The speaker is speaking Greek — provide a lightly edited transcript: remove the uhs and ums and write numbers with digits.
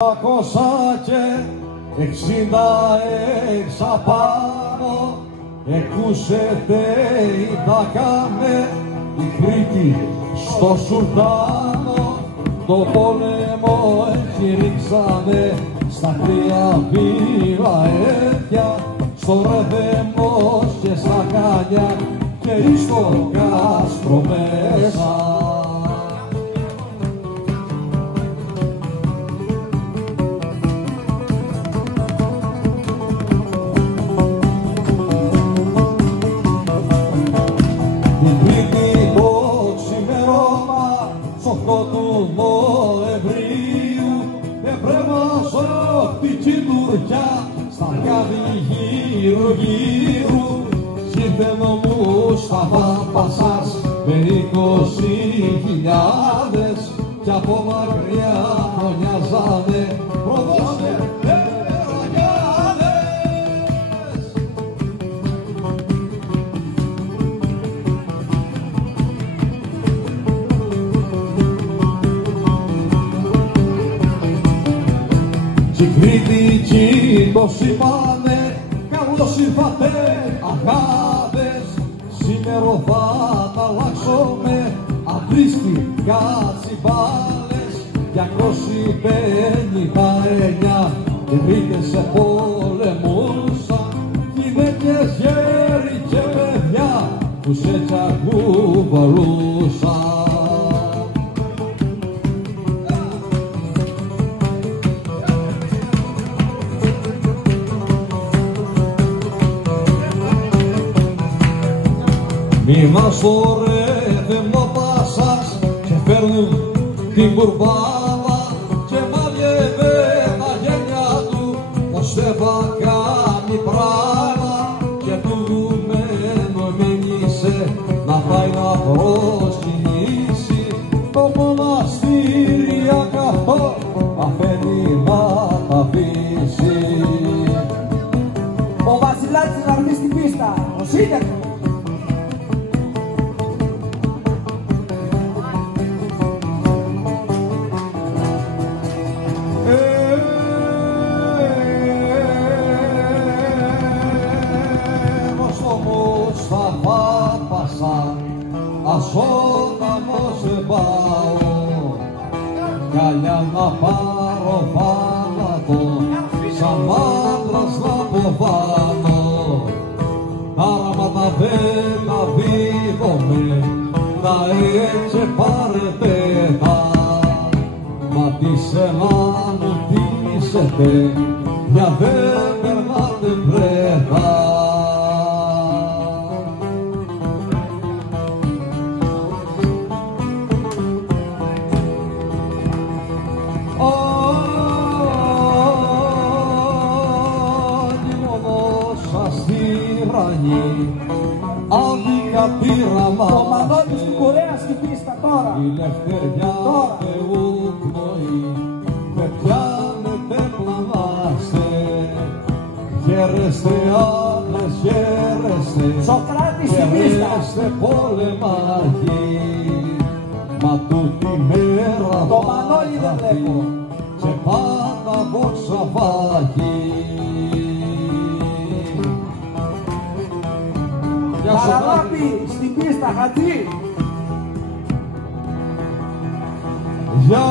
266 απάνω εκούσετε τα κάμε η Κρήτη στο Σουλτάνο. Το πόλεμο ρίξανε στα τρία βίλα αίτια, στο Ρεδέμος και στα Κάνια και στο Κάστρο μέσα. Του Νοεμβρίου επρέμασε οπτική Τουρκιά στα Γιάννη γύρω-γύρω. Ήρθεν ο Μουσταφά Πασάς με 20.000 κι από μακριά φωνιάζανε προδώσε Στην Κρήτη τους είπανε καλώς ήρθατε αγάπες, σήμερα θα τα αλλάξουμε απρίστη κατσιμπάλες. 259 Κρήτες σε πολεμούσαν, γυναίκες, γέροι και παιδιά που σε τσακουβαλούσαν. Μη μας χορεύουν ο Πάσας και φέρνουν την κουρβάδα και μαλλιεύε τα γένια του πως δεν θα κάνει πράγμα και του δουμένου μείνησε να πάει να προσκυνήσει το μοναστήρι καυτό αφένει να τα αφήσει. Ο Βασιλάκης να έρθει στην πίστα, ο σύντακτος. Ασώταμος δεν πάω, καλιά να πάρω φάλατο, σαν άντρας να αποβάνω. Άραματα δεν τα δίδομαι, τα έτσι πάρετε τα. Μα τι σε να μου τίσετε, μια δεν περνάτε πρέτα. Άδικα πείραμα ο Μανώλης στην Κορέα στην πίστα τώρα. Η λευτεριά Θεού πνοή με πιάνετε πλανάστε. Γέρεστε άντρες, γέρεστε, Σοκράτης στην πίστα. Γέρεστε πολεμάχοι, μα τούτη μέρα το Μανώλη δεν βλέπω και πάντα δόξα βάχει. Παραγάπη στην πίστα, Χατζή. Για